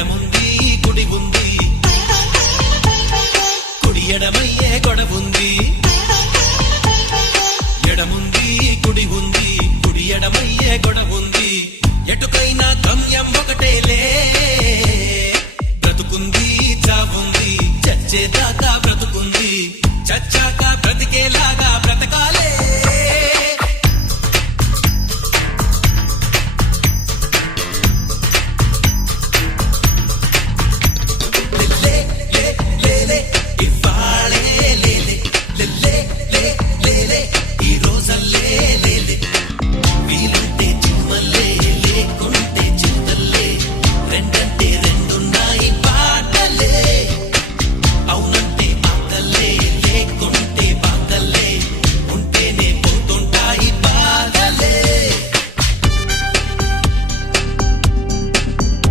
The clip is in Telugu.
ఎడముంది కుడి ఉంది, కుడి ఎడమయ్యే గొడవ ఉంది. ఎడముంది కుడి ఉంది, కుడి ఎడమయ్యే గొడవ ఉంది. ఎటుకైనా గమ్యం ఒకటే.